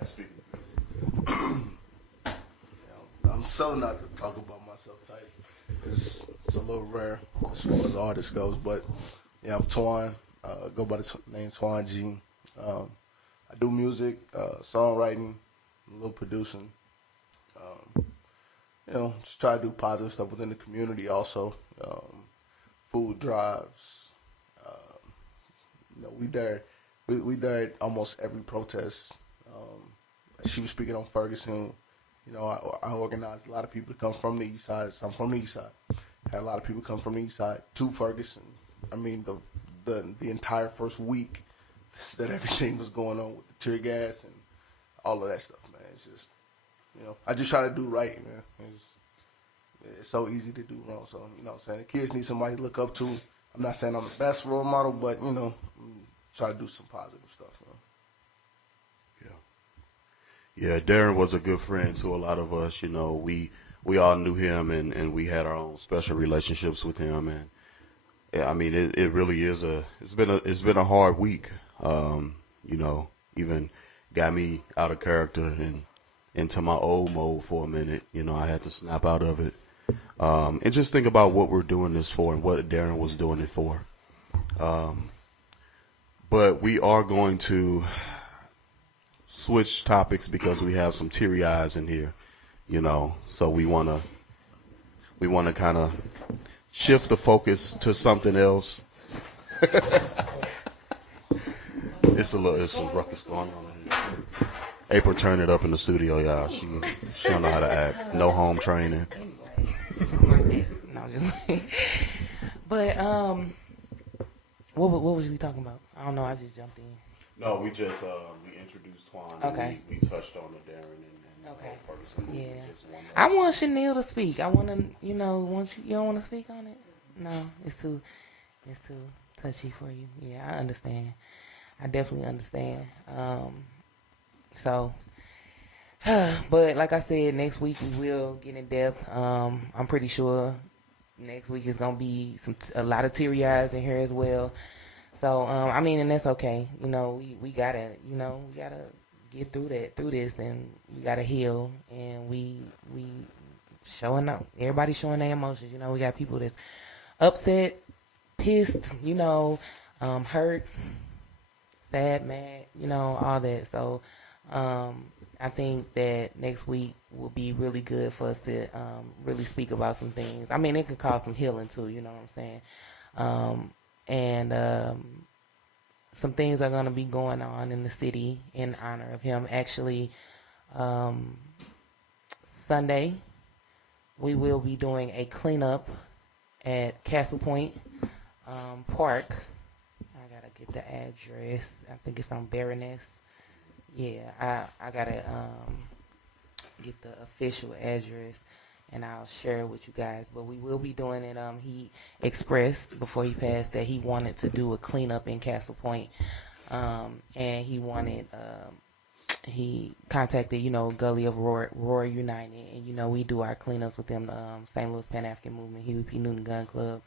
Pat speaking to you. I'm so not to talk about myself type. It's a little rare as far as artist goes, but yeah, I'm Twan. Go by the name Twan G. I do music, songwriting, a little producing. Um, just try to do positive stuff within the community. Also, food drives. Um, we there. We there at almost every protest. She was speaking on Ferguson. I organized a lot of people to come from the east side. So I'm from the east side. Had a lot of people come from the east side to Ferguson. I mean, the entire first week that everything was going on with the tear gas and all of that stuff, man. It's just, I just try to do right, man. It's so easy to do wrong. So, what I'm saying? The kids need somebody to look up to. I'm not saying I'm the best role model, but, try to do some positive stuff. Yeah, Darren was a good friend to a lot of us. We all knew him, and we had our own special relationships with him. And yeah, I mean, it really is it's been a hard week. Even got me out of character and into my old mode for a minute. I had to snap out of it. And just think about what we're doing this for and what Darren was doing it for. But we are going to switch topics because we have some teary eyes in here, so we want to kind of shift the focus to something else. It's some ruckus going on in here. April turned it up in the studio, y'all. She don't know how to act. No home training. No, just but what was we talking about? I don't know. I just jumped in. No, we just we introduced Twan. Okay. We touched on the Darren and Okay. Ferguson. Yeah. I want Chanel to speak. I want to, you don't want to speak on it? No, it's too touchy for you. Yeah, I understand. I definitely understand. But like I said, next week we will get in depth. I'm pretty sure next week is gonna be a lot of teary eyes in here as well. So, and that's okay. We gotta get through this, and we gotta heal, and we showing up. Everybody showing their emotions. We got people that's upset, pissed, hurt, sad, mad, all that. So, I think that next week will be really good for us to really speak about some things. I mean, it could cause some healing too. You know what I'm saying? And some things are going to be going on in the city in honor of him. Actually, Sunday, we will be doing a cleanup at Castle Point Park. I got to get the address. I think it's on Baroness. Yeah, I got to get the official address, and I'll share it with you guys. But we will be doing it. He expressed before he passed that he wanted to do a cleanup in Castle Point, and he wanted. He contacted, Gully of Roar United, and we do our cleanups with them. St. Louis Pan African Movement, Huey P. Newton Gun Club,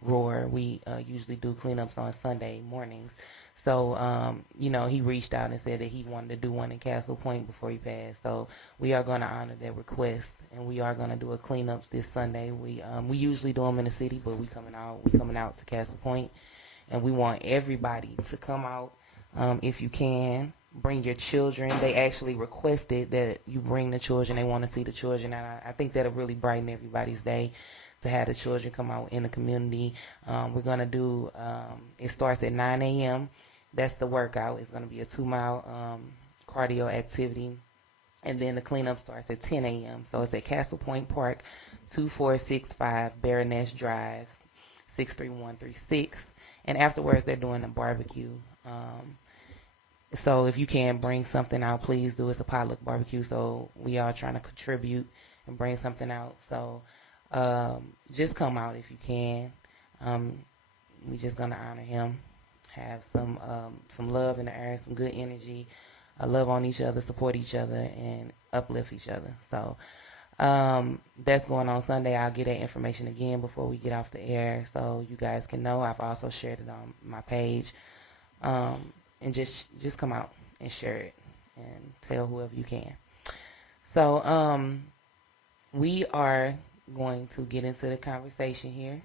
Roar. We usually do cleanups on Sunday mornings. So, he reached out and said that he wanted to do one in Castle Point before he passed. So we are going to honor that request, and we are going to do a cleanup this Sunday. We usually do them in the city, but we coming out to Castle Point, and we want everybody to come out if you can. Bring your children. They actually requested that you bring the children. They want to see the children, and I think that'll really brighten everybody's day to have the children come out in the community. We're going to do, it starts at 9 a.m. That's the workout. It's going to be a 2-mile cardio activity. And then the cleanup starts at 10 a.m. So it's at Castle Point Park, 2465 Baroness Drive, 63136. And afterwards, they're doing a barbecue. So if you can bring something out, please do. It's a potluck barbecue, so we are trying to contribute and bring something out. So just come out if you can. We're just going to honor him, have some love in the air, some good energy, love on each other, support each other, and uplift each other. So that's going on Sunday. I'll get that information again before we get off the air so you guys can know. I've also shared it on my page. And just come out and share it and tell whoever you can. So we are going to get into the conversation here.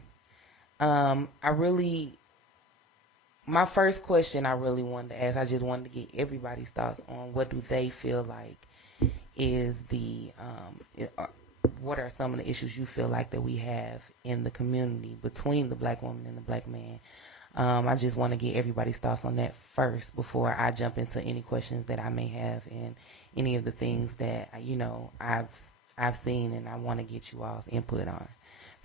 My first question I really wanted to ask, I just wanted to get everybody's thoughts on what do they feel like is what are some of the issues you feel like that we have in the community between the black woman and the black man. I just want to get everybody's thoughts on that first before I jump into any questions that I may have and any of the things that, I've seen and I want to get you all's input on.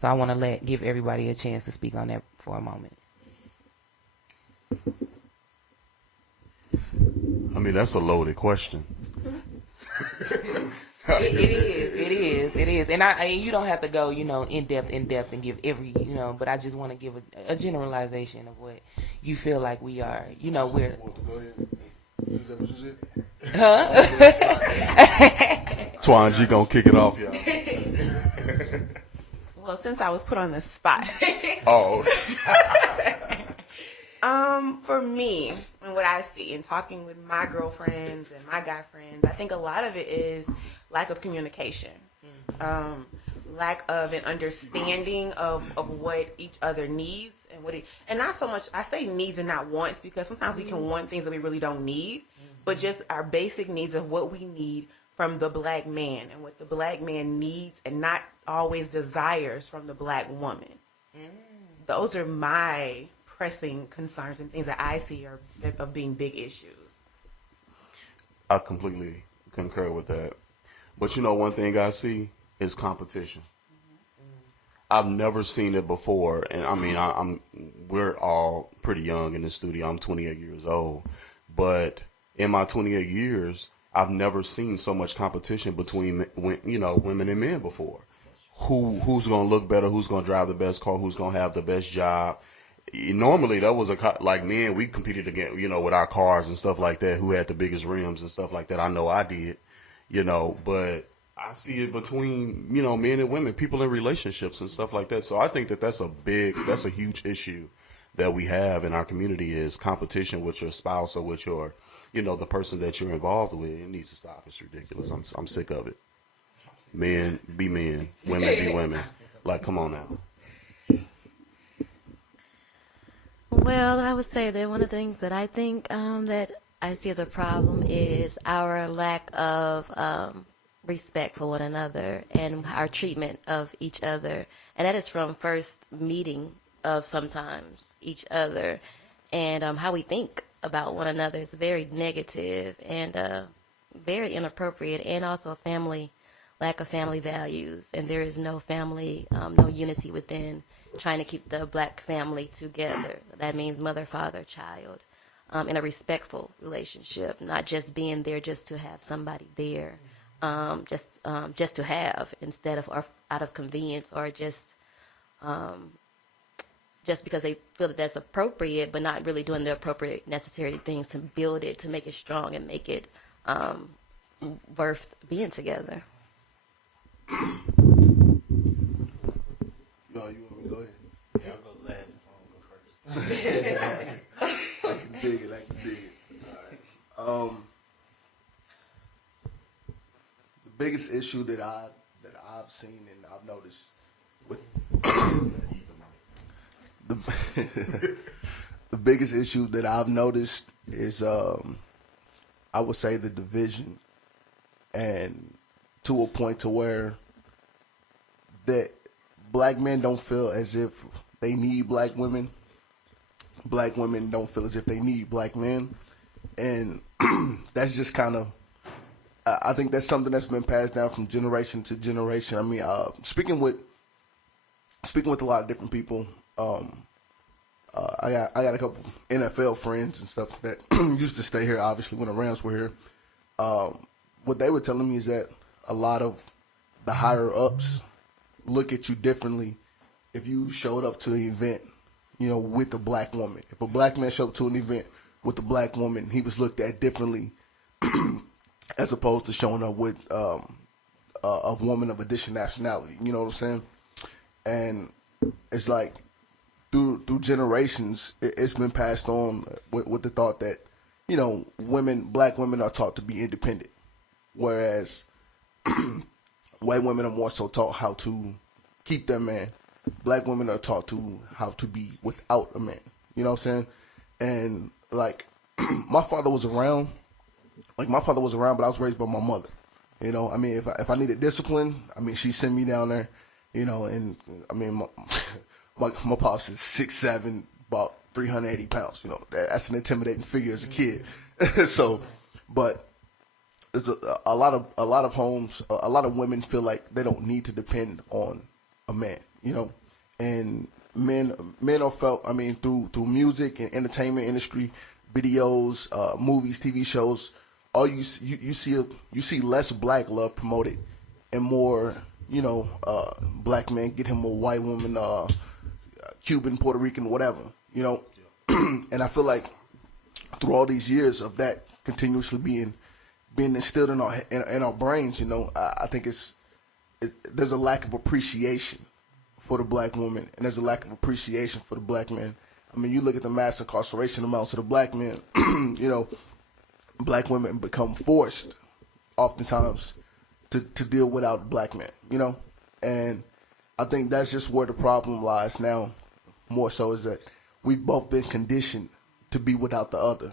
So I want to give everybody a chance to speak on that for a moment. I mean, that's a loaded question. It is. And you don't have to go, in depth and give every, but I just want to give a generalization of what you feel like we are, we're. Go ahead. Is that what you said? Huh? Twan, you gonna kick it off, y'all? Well, since I was put on the spot. Oh. For me, and what I see in talking with my girlfriends and my guy friends, I think a lot of it is lack of communication. Lack of an understanding of what each other needs and not so much, I say needs and not wants, because sometimes we can want things that we really don't need, but just our basic needs of what we need from the black man and what the black man needs and not always desires from the black woman. Those are my pressing concerns and things that I see are of being big issues. I completely concur with that. But one thing I see is competition. I've never seen it before, and I mean, we're all pretty young in the studio. I'm 28 years old, but in my 28 years, I've never seen so much competition between women and men before. Who's gonna look better? Who's gonna drive the best car? Who's gonna have the best job? Normally, that was like men. We competed against with our cars and stuff like that. Who had the biggest rims and stuff like that? I know I did, but I see it between, men and women, people in relationships and stuff like that. So I think that's a huge issue that we have in our community is competition with your spouse or with your, the person that you're involved with. It needs to stop. It's ridiculous. I'm sick of it. Men be men, women be women. Like, come on now. Well, I would say that one of the things that I think that I see as a problem is our lack of respect for one another and our treatment of each other. And that is from first meeting of sometimes each other and how we think about one another is very negative and very inappropriate, and also lack of family values. And there is no family, no unity within trying to keep the black family together. That means mother, father, child, in a respectful relationship, not just being there just to have somebody there. Just to have instead of or out of convenience or just because they feel that that's appropriate, but not really doing the appropriate necessary things to build it, to make it strong and make it worth being together. You want me to go ahead? Yeah, I'll go last. I'll go first. I can dig it. All right. The biggest issue that I've seen and I've noticed with the biggest issue that I've noticed is I would say the division, and to a point to where that black men don't feel as if they need black women. Black women don't feel as if they need black men, and that's just kind of. I think that's something that's been passed down from generation to generation. I mean, speaking with a lot of different people, I got a couple NFL friends and stuff that used to stay here. Obviously, when the Rams were here, what they were telling me is that a lot of the higher ups look at you differently if you showed up to an event, with a black woman. If a black man showed up to an event with a black woman, he was looked at differently. As opposed to showing up with a woman of a different nationality, you know what I'm saying? And it's like through generations, it's been passed on with the thought that, black women are taught to be independent. whereas white women are more so taught how to keep their man. Black women are taught to how to be without a man. You know what I'm saying? And like my father was around. Like my father was around, but I was raised by my mother. You know, I mean, if I needed discipline, I mean, she sent me down there. You know, and I mean, my pops is 6'7", about 380 pounds. You know, that's an intimidating figure as a kid. So, but there's a lot of homes, a lot of women feel like they don't need to depend on a man. You know, and men are felt. I mean, through music and entertainment industry, videos, movies, TV shows. All you see less black love promoted, and more, you know, black men get him a white woman, Cuban, Puerto Rican, whatever, you know. And I feel like through all these years of that continuously being instilled in our brains, you know, I think there's a lack of appreciation for the black woman, and there's a lack of appreciation for the black man. I mean, you look at the mass incarceration amounts of the black men, you know, black women become forced oftentimes to deal without black men, you know? And I think that's just where the problem lies now, more so, is that we've both been conditioned to be without the other.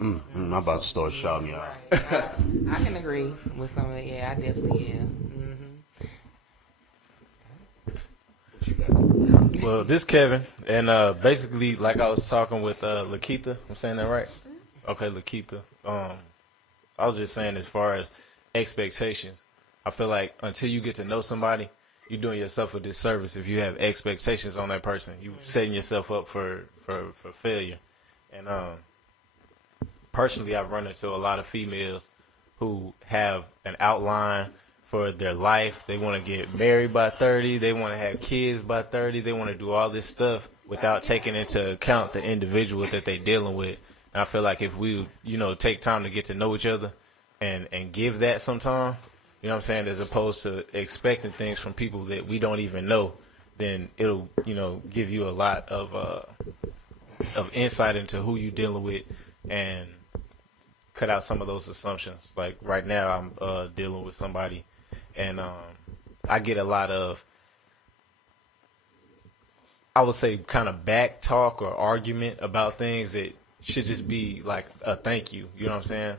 I'm about to start shouting y'all. I can agree with some of that. Yeah, I definitely am. Well, this Kevin, and basically, like I was talking with Lakeitha, I'm saying that right? Okay, Lakeitha. I was just saying, as far as expectations, I feel like until you get to know somebody, you're doing yourself a disservice if you have expectations on that person. You setting yourself up for failure. And personally, I've run into a lot of females who have an outline for their life. They want to get married by 30. They want to have kids by 30. They want to do all this stuff without taking into account the individuals that they're dealing with. And I feel like if we, you know, take time to get to know each other and give that some time, you know what I'm saying, as opposed to expecting things from people that we don't even know, then it'll, you know, give you a lot of insight into who you're dealing with and cut out some of those assumptions. Like right now, I'm dealing with somebody, and I get a lot of, I would say, kind of back talk or argument about things that should just be like a thank you. You know what I'm saying?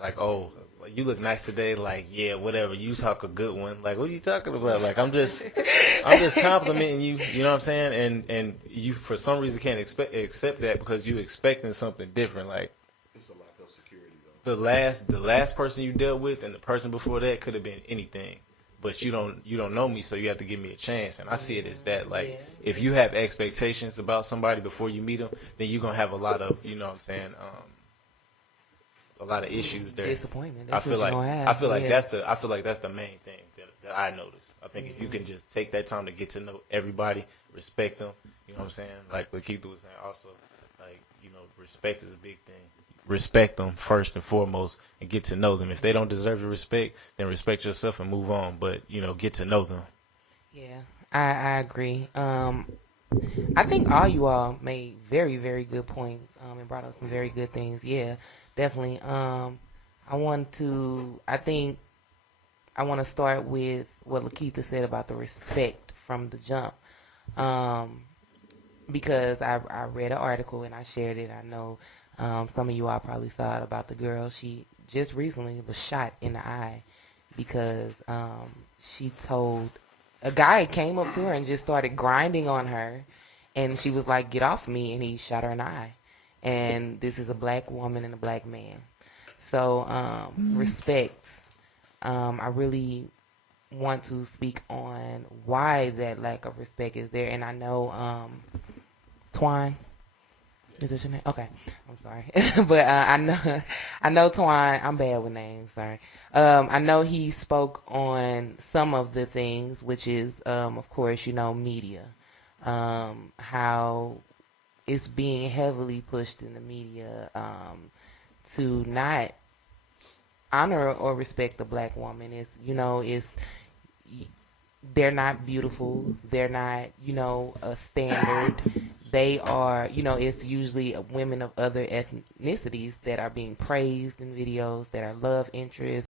Like, oh, you look nice today. Like, yeah, whatever. You talk a good one. Like, what are you talking about? Like, I'm just complimenting you. You know what I'm saying? And you, for some reason, can't accept that because you expecting something different. Like, It's a lack of security, though. the last person you dealt with and the person before that could have been anything. But you don't know me, so you have to give me a chance. And I see it as that. Like, if you have expectations about somebody before you meet them, then you're gonna have a lot of, you know what I'm saying, a lot of issues there. Disappointment. I That's feel what like you're gonna have. I feel like Yeah. that's the main thing that I notice. I think if you can just take that time to get to know everybody, respect them, you know what I'm saying? Like what Keith was saying also, like, you know, respect is a big thing. Respect them first and foremost and get to know them. If they don't deserve your respect, then respect yourself and move on. But, you know, get to know them. Yeah, I agree. I think all you all made very, very good points and brought up some very good things. Yeah, definitely. I want to start with what Lakeitha said about the respect from the jump. Because I read an article and I shared it. I know some of you all probably saw it about the girl. She just recently was shot in the eye because she told a guy came up to her and just started grinding on her, and she was like, "Get off me!" and he shot her in the eye. And this is a black woman and a black man. So respect. I really want to speak on why that lack of respect is there, and I know Twine. Is this your name? Okay, I'm sorry, but I know Twine. I'm bad with names. Sorry. I know he spoke on some of the things, which is, of course, you know, media, how it's being heavily pushed in the media to not honor or respect the black woman. Is, you know, they're not beautiful. They're not, you know, a standard. They are, you know, it's usually women of other ethnicities that are being praised in videos, that are love interests,